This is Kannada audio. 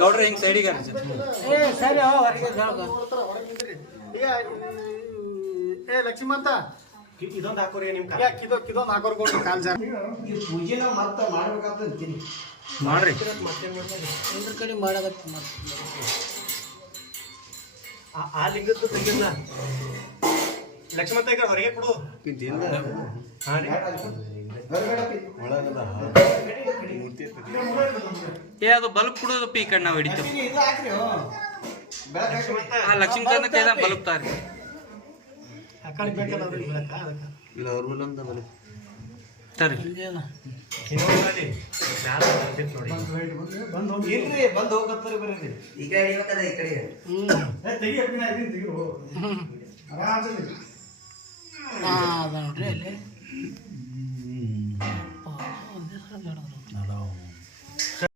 ಗೌಡ್ರ ಹಿಂಗ್ ಸೈಡಿಗೆ ಸರಿ ಹೊರಗೆ ಏ ಲಕ್ಷ್ಮಂತ ಇದೊಂದು ಹಾಕೋರಿ ನಿಮ್ ಇದೊಂದು ಹಾಕೋರ್ಕೊಂಡು ಕಾಲ್ ಜಾರ ಈ ಪೂಜೆನ ಮತ್ತ ಮಾಡ್ಬೇಕಂತ ಅಂತೀನಿ ಮಾಡ್ರಿ ಇದ್ರ ಕಡೆ ಮಾಡಕತ್ತಿ ಆ ಲಿಂಗದ್ದು ತೆಗಿಲ್ಲ ಲಕ್ಷ್ಮಂತ ಈಗ ಹೊರಗೆ ಕೊಡು ಏ ಅದು ಬಲ್ಬ್ ಕುಡೋದು ಪಿ ಕಣ್ಣ ನಾವು ಹಿಡಿತು ಲಕ್ಷ್ಮೀಕಾಂತ ಬಲ್ಬ್ ತಾರಿ ಇಲ್ಲ ಅವ್ರ ಬಲಂದ ಬಲಿ ತರಿ ಇಲ್ರಿ ಬಂದು ಹೋಗತ್ತಾರೆ ಬರ್ರಿ ಈ ಕಡೆ ಈ ಕಡೆ ನೋಡ್ರಿ ಅಲ್ಲಿ